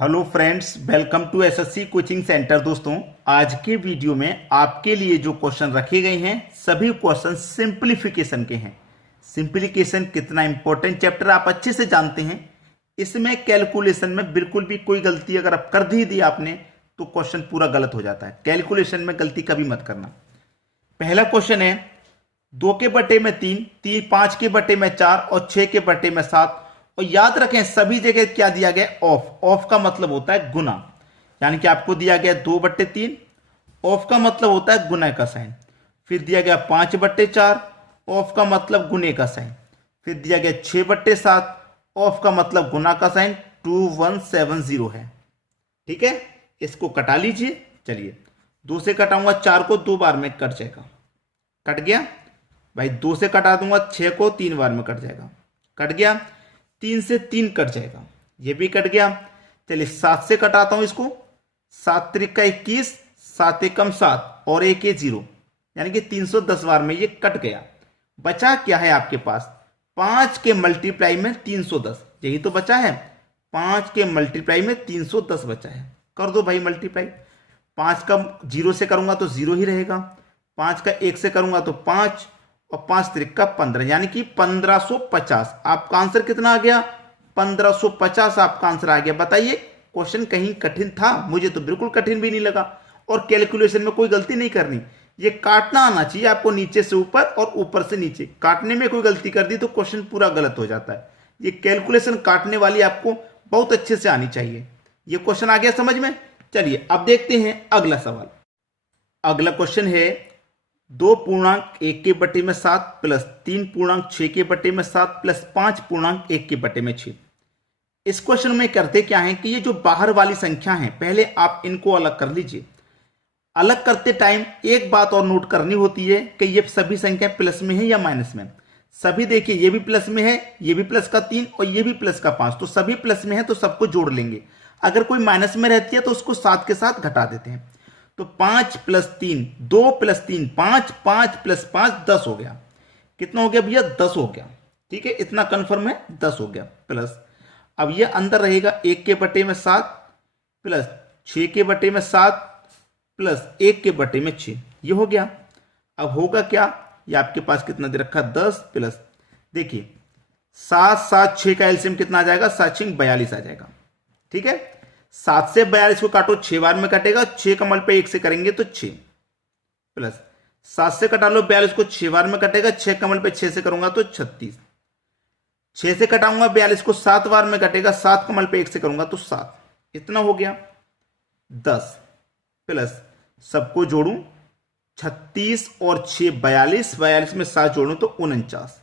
Hello friends, welcome to SSC coaching centre. दोस्तों, आज के वीडियो में आपके लिए जो क्वेश्चन रखे गए हैं सभी क्वेश्चन सिंपलीफिकेशन के हैं। सिंपलीफिकेशन कितना इंपॉर्टेंट चैप्टर आप अच्छे से जानते हैं। इसमें कैलकुलेशन में बिल्कुल भी कोई गलती अगर आप कर दी आपने तो क्वेश्चन पूरा गलत हो जाता है। कैलकुलेशन में गलती कभी मत करना। पहला क्वेश्चन है 2 के बटे में 3, 5 के बटे में 4 और 6 के बटे में 7। और याद रखें सभी जगह क्या दिया गया, ऑफ। ऑफ का मतलब होता है गुना, यानी कि आपको दिया गया 2/3, ऑफ का मतलब होता है गुना का साइन। फिर दिया गया 5/4, ऑफ का मतलब गुने का साइन। फिर दिया गया 6/7, ऑफ का मतलब गुना का साइन 2170 है। ठीक है, इसको कटा लीजिए। चलिए 2 से कटाऊंगा 4 को 2 बार में कट जाएगा, कट गया भाई। 2 से कटा दूंगा 6 को 3 बार में कट जाएगा, कट गया। 3 से 3 कट जाएगा, ये भी कट गया। चलिए 7 से कटाता हूं इसको। 7 त्रिका 21, 7 एकम 7 और 1 0, यानी कि 310 बार में ये कट गया। बचा क्या है आपके पास, 5 के मल्टीप्लाई में 310, यही तो बचा है। 5 के मल्टीप्लाई में 310 बचा है, कर दो भाई मल्टीप्लाई। 5 का 0 से करूंगा तो 0 ही रहेगा, 5 का 1 से करूंगा तो 5 और 5 त्रिका 15, यानी कि 1550। आपका आंसर कितना आ गया, 1550 आपका आंसर आ गया। बताइए क्वेश्चन कहीं कठिन था? मुझे तो बिल्कुल कठिन भी नहीं लगा। और कैलकुलेशन में कोई गलती नहीं करनी, ये काटना आना चाहिए आपको, नीचे से ऊपर और ऊपर से नीचे। काटने में कोई गलती कर दी तो क्वेश्चन पूरा गलत हो जाता है। ये कैलकुलेशन काटने वाली आपको बहुत अच्छे से आनी चाहिए। ये क्वेश्चन आ गया समझ में। चलिए अब देखते हैं अगला सवाल। अगला क्वेश्चन है 2.1 के बटे में 7 प्लस 3.6 के बटे में 7 प्लस 5.1 के बटे में 6। इस क्वेश्चन में करते क्या है कि ये जो बाहर वाली संख्या है पहले आप इनको अलग कर लीजिए। अलग करते टाइम एक बात और नोट करनी होती है कि ये सभी संख्या प्लस में है या माइनस में। सभी देखिए, ये भी प्लस में है, ये भी प्लस का 3 और ये भी प्लस का 5, तो सभी प्लस में है तो सबको जोड़ लेंगे। अगर कोई माइनस में रहती है तो उसको 7 के साथ घटा देते हैं। तो 5 + 3, 2 + 3 5, 5 + 5 10 हो गया। कितना हो गया भैया, 10 हो गया। ठीक है, इतना कंफर्म है, 10 हो गया। प्लस अब ये अंदर रहेगा 1 के बटे में 7 प्लस 6 के बटे में 7 प्लस 1 के बटे में 6, ये हो गया। अब होगा क्या, ये आपके पास कितना दे रखा, 10 प्लस, देखिए 7 7 6 का एलसीएम कितना आ जाएगा, 7 6 42 आ जाएगा। ठीक है, 7 से 42 को काटो, 6 बार में कटेगा, 6 का मल्टीप्लाई 1 से करेंगे तो 6 प्लस 7 से कटा लो 42 को, 6 बार में कटेगा, 6 का मल्टीप्लाई 6 से करूंगा तो 36। 6 से कटाऊंगा 42 को, 7 बार में कटेगा, 7 का मल्टीप्लाई 1 से करूंगा तो 7। इतना हो गया 10 प्लस सबको जोड़ू 36 और 6 42, 42 में 7 जोड़ू तो 49,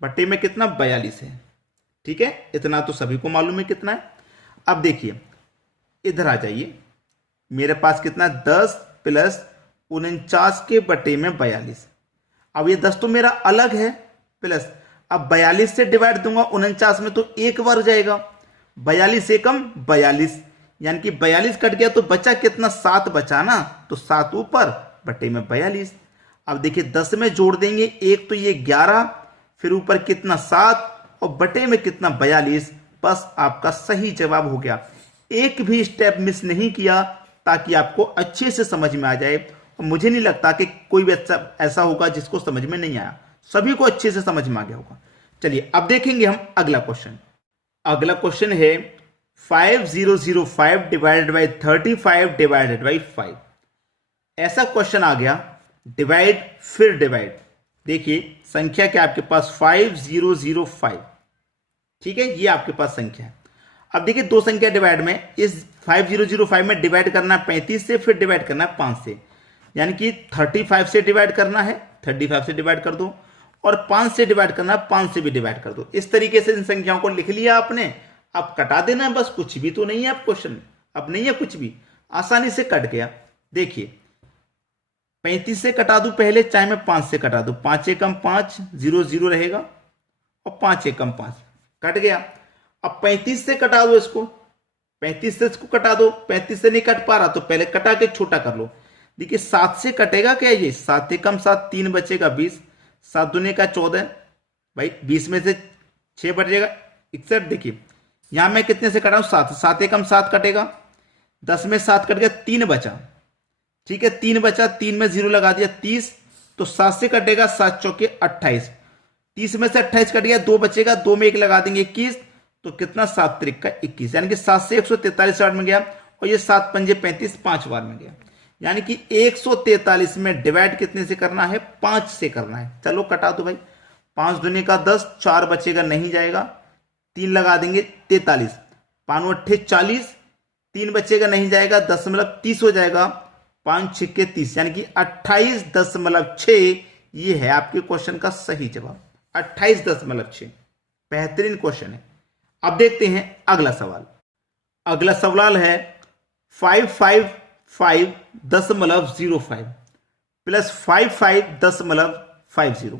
बटे में कितना 42 है। ठीक है, इतना तो सभी को मालूम है कितना है। अब देखिए इधर आ जाइए, मेरे पास कितना 10 प्लस 49 के बटे में 42। अब ये 10 तो मेरा अलग है, प्लस अब 42 से डिवाइड दूंगा 49 में तो एक बार हो जाएगा, 42 एकम 42, यानी कि 42 कट गया तो बचा कितना, 7 बचा ना, तो 7 ऊपर बटे में 42। अब देखिए 10 में जोड़ देंगे एक तो ये 11, फिर ऊपर कितना 7 और बटे में कितना 42। बस आपका सही जवाब हो गया। एक भी स्टेप मिस नहीं किया ताकि आपको अच्छे से समझ में आ जाए। और मुझे नहीं लगता कि कोई भी ऐसा होगा जिसको समझ में नहीं आया, सभी को अच्छे से समझ में आ गया होगा। चलिए अब देखेंगे हम अगला क्वेश्चन। अगला क्वेश्चन है 5005 डिवाइडेड बाई 35 डिवाइडेड बाई 5। ऐसा क्वेश्चन आ गया, डिवाइड फिर डिवाइड। देखिए संख्या क्या आपके पास 5005। ठीक है, ये आपके पास संख्या है। अब देखिए दो संख्या डिवाइड में, इस 5005 में डिवाइड करना है 35 से, फिर डिवाइड करना है 5 से, यानी कि 35 से डिवाइड करना है, 35 से डिवाइड कर दो, और 5 से डिवाइड करना है, 5 से भी डिवाइड कर दो। इस तरीके से इन संख्याओं को लिख लिया आपने। अब कटा देना है, बस कुछ भी तो नहीं है आप क्वेश्चन, अब नहीं है कुछ भी, आसानी से कट गया। देखिए 35 से कटा दूं पहले, चाहे मैं 5 से कटा दूं, 5 एकम 5 0 0 रहेगा, और 5 एकम 5 कट गया। अब 35 से कटा दो इसको, 35 से इसको कटा दो, 35 से नहीं कट पा रहा तो पहले कटा के छोटा कर लो। देखिए 7 से कटेगा क्या, ये 7 एकम 7, 3 बचेगा 20, 7 दूने का 14 भाई, 20 में से 6 बचेगा 61। देखिए यहां मैं कितने से कटा हूं 7, 7 एकम 7 कटेगा, 10 में 7 कट गया, 3 बचा, ठीक है 3 बचा, 3 में 0 लगा दिया 30, तो 7 से कटेगा 7 चौके 28, 30 में से 28 कट गया, 2 बचेगा, 2 में 1 लगा देंगे 21, तो कितना 7 त्रिक 21, यानी कि 7 से 143 वाट में गया, और ये 7 पंजे 35 5 बार में गया, यानी कि 143 में डिवाइड कितने से करना है 5 से करना है। चलो कटा दो भाई, 5 दूनी का 10, 4 बचेगा नहीं जाएगा, 3 लगा देंगे 43, 5 अट्ठे 40, 3 बचेगा नहीं जाएगा, 10.30 हो जाएगा, 5 छिक्के 30, यानी कि 28.6 ये है आपके क्वेश्चन का सही जवाब, 28.6। बेहतरीन क्वेश्चन है। अब देखते हैं अगला सवाल। अगला सवाल है 555.05 प्लस 55.50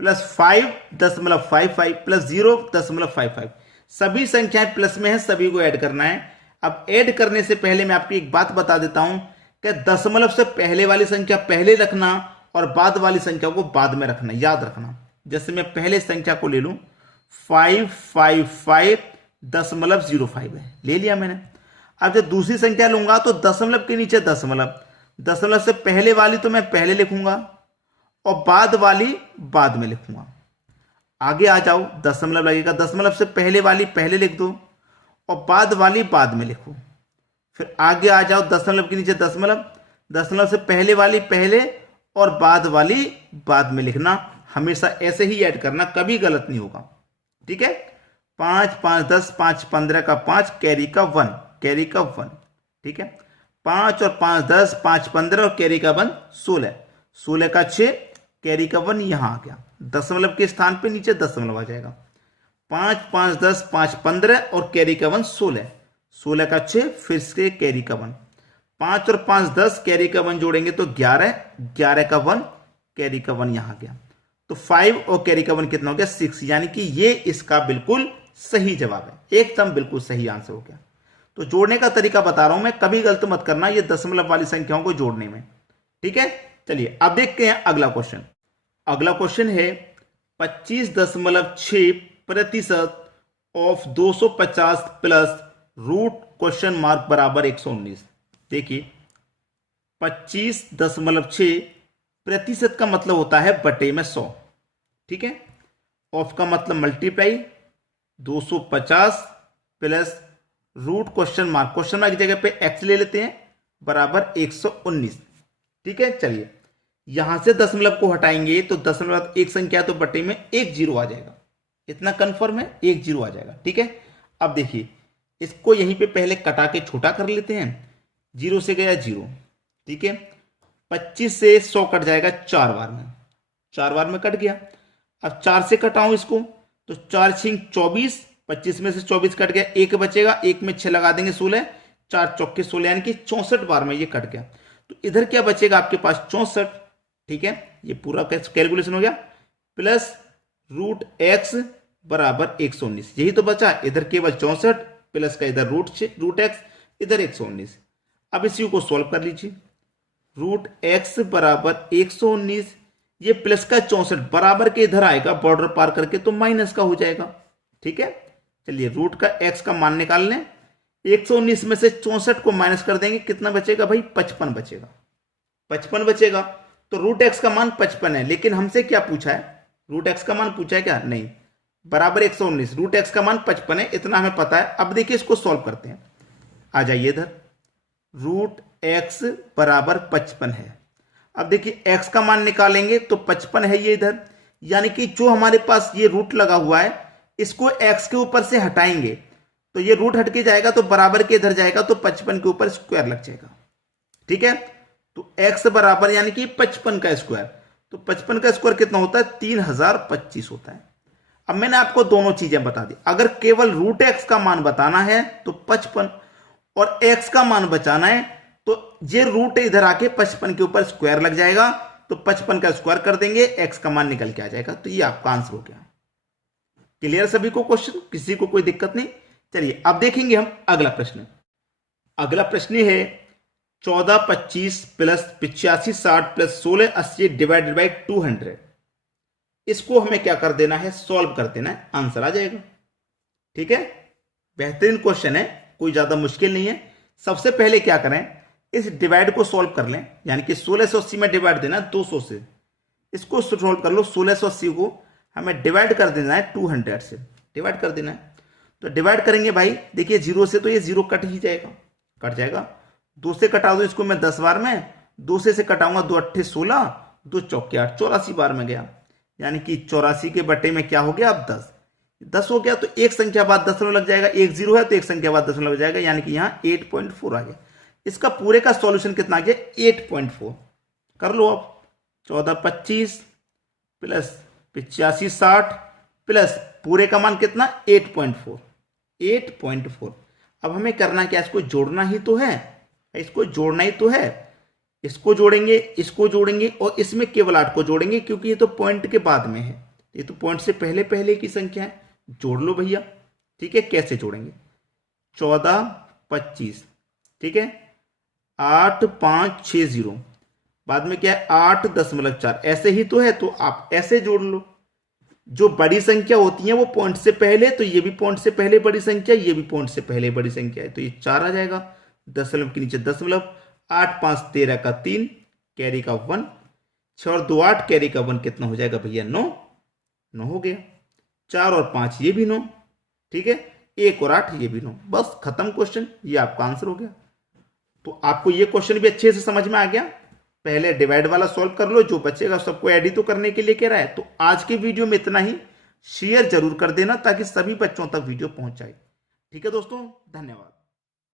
प्लस 5.55 प्लस 0.55। सभी संख्याएं प्लस में है, सभी को ऐड करना है। अब ऐड करने से पहले मैं आपको एक बात बता देता हूं कि दशमलव से पहले वाली संख्या पहले रखना और बाद वाली संख्या को बाद में रखना, याद रखना। जैसे मैं पहले संख्या को ले लूं 555.05 है, ले लिया मैंने। अब जब दूसरी संख्या लूंगा तो दशमलव के नीचे दशमलव, दशमलव से पहले वाली तो मैं पहले लिखूंगा और बाद वाली बाद में लिखूंगा। आगे आ जाओ, दशमलव लगेगा, दशमलव से पहले वाली पहले लिख दो और बाद वाली बाद में लिखो। फिर आगे आ जाओ, दशमलव के नीचे दशमलव, दशमलव से पहले वाली पहले और बाद वाली बाद में लिखना। हमेशा ऐसे ही ऐड करना, कभी गलत नहीं होगा, ठीक है। 5 5 10 5 15 का 5 कैरी का 1, कैरी का 1, ठीक है। 5 और 5 10 5 15 और कैरी का 1 16, 16 का 6 कैरी का 1 यहां आ गया, दशमलव के स्थान पे नीचे दशमलव आ जाएगा। 5 5 10 5 15 और कैरी का 1 16, 16 का 6 फिर से कैरी का 1, 5 और 5 10 कैरी का 1 जोड़ेंगे तो 11, 11 का 1 कैरी का 1 यहां गया, तो 5 और कैरी का 1 कितना हो गया 6, यानी कि ये इसका बिल्कुल सही जवाब है, एकदम बिल्कुल सही आंसर हो गया। तो जोड़ने का तरीका बता रहा हूं मैं, कभी गलत मत करना ये दशमलव वाली संख्याओं को जोड़ने में, ठीक है। चलिए अब देखते हैं अगला क्वेश्चन। अगला क्वेश्चन है 25.6% of 250 plus root question mark बराबर 119। देखिए 25.6% का मतलब होता है बटे में 100, ठीक है। ऑफ का मतलब multiply 250 plus root question mark, question mark की जगह पे एक्स ले लेते हैं, बराबर 119, ठीक है। चलिए यहां से दशमलव को हटाएंगे तो दशमलव एक संख्या तो बटे में 1 0 आ जाएगा, इतना कंफर्म है, 1 0 आ जाएगा, ठीक है। अब देखिए इसको यहीं पे पहले कटा के छोटा कर लेते हैं, 0 से गया 0, ठीक है। 25 से 100 कट जाएगा 4 बार में, 4 बार में कट गया। अब 4 से कटाऊं इसको तो 4 छिंग 24, 25 में से 24 कट गया, 1 बचेगा, 1 में 6 लगा देंगे 16, 4 चौके 16, यानी कि 64 बार में ये कट गया। तो इधर क्या बचेगा आपके पास 64, ठीक है। ये पूरा कैलकुलेशन हो गया, प्लस रूट एक्स बराबर 119, यही तो बचा, इधर केवल 64 प्लस का इधर रूट एक्स, इधर 119। अब इसी को सॉल्व कर लीजिए, रूट एक्स बराबर 119, ये प्लस का 64 बराबर के इधर आएगा बॉर्डर पार करके तो माइनस का हो जाएगा, ठीक है। चलिए रूट का एक्स का मान निकाल लें, 119 में से 64 को माइनस कर देंगे, कितना बचेगा भाई 55 बचेगा, 55 बचेगा। तो रूट एक्स का मान 55 है, लेकिन हमसे क्या पूछा है, रूट एक्स का मान पूछा है क्या, नहीं, बराबर 119, रूट एक्स का मान 55 है, इतना हमें पता है। अब देखिए इसको सॉल्व करते हैं, आ जाइए इधर, रूट एक्स बराबर 55 है। अब देखिए एक्स का मान निकालेंगे तो 55 है ये इधर, यानी कि जो हमारे पास ये रूट लगा हुआ है इसको एक्स के ऊपर से हटाएंगे तो ये रूट हट के जाएगा तो बराबर के इधर जाएगा तो 55 के ऊपर स्क्वायर लग जाएगा, ठीक है। तो x बराबर यानी कि 55 का स्क्वायर, तो 55 का स्क्वायर कितना होता है 3025 होता है। अब मैंने आपको दोनों चीजें बता दी, अगर केवल रूट एक्स का मान बताना है तो 55 और x का मान बचाना है तो ये रूट इधर आके 55 के ऊपर स्क्वायर लग जाएगा, तो 55 का स्क्वायर कर देंगे, x का मान निकल के आ जाएगा। तो ये आपका आंसर हो गया। क्लियर सभी को क्वेश्चन, किसी को कोई दिक्कत नहीं। चलिए अब देखेंगे हम अगला प्रश्न। अगला प्रश्न है 1425 प्लस 85 60 प्लस 16 80 डिवाइडेड बाई 200। इसको हमें क्या कर देना है, सॉल्व कर देना है, आंसर आ जाएगा, ठीक है। बेहतरीन क्वेश्चन है, कोई ज्यादा मुश्किल नहीं है। सबसे पहले क्या करें, इस डिवाइड को सॉल्व कर लें, यानी कि 1680 में डिवाइड देना है 200 से। इसको सॉल्व कर लो, 1680 को हमें डिवाइड कर देना है 200 से, डिवाइड कर देना है। तो डिवाइड करेंगे भाई, देखिए 0 से तो ये 0 कट ही जाएगा, कट जाएगा। 2 से कटा दो इसको मैं 10 बार में, 2 से कटाऊंगा 2 अट्ठे 16, 2 चौके 8, 84 बार में गया। यानी कि 84 के बटे में क्या हो गया अब 10 हो गया। तो एक संख्या बाद दशमलव लग जाएगा, एक 0 है तो एक संख्या बाद दशमलव लग जाएगा, यानी कि यहाँ 8.4 आ गया। इसका पूरे का सॉल्यूशन कितना आ गया 8.4। कर लो अब, 1425 प्लस 8560 प्लस पूरे का मान कितना 8.4। अब हमें करना क्या, इसको जोड़ना ही तो है, इसको जोड़ना ही तो है। इसको जोड़ेंगे, इसको जोड़ेंगे और इसमें केवल 8 को जोड़ेंगे, क्योंकि ये तो पॉइंट के बाद में है, ये तो पॉइंट से पहले पहले की संख्या है। जोड़ लो भैया, ठीक है। कैसे जोड़ेंगे, 1425, ठीक है, 8560, बाद में क्या है 8.4, ऐसे ही तो है। तो आप ऐसे जोड़ लो, जो बड़ी संख्या होती है वो पॉइंट से पहले, तो ये भी पॉइंट से पहले बड़ी संख्या, ये भी पॉइंट से पहले बड़ी संख्या है, तो ये 4 आ जाएगा, दशमलव के नीचे दशमलव। 8 5 13 का 3, कैरी का 1, 6 और 2 8, कैरी का 1 कितना हो जाएगा भैया 9 हो गया। 4 और 5 ये भी 9, ठीक है। 1 और 8 ये भी 9, बस खत्म क्वेश्चन, ये आपका आंसर हो गया। तो आपको ये क्वेश्चन भी अच्छे से समझ में आ गया। पहले डिवाइड वाला सॉल्व कर लो, जो बचेगा सबको ऐड ही तो करने के लिए कह रहा है। तो आज के वीडियो में इतना ही, शेयर जरूर कर देना ताकि सभी बच्चों तक वीडियो पहुंच जाए। ठीक है दोस्तों, धन्यवाद।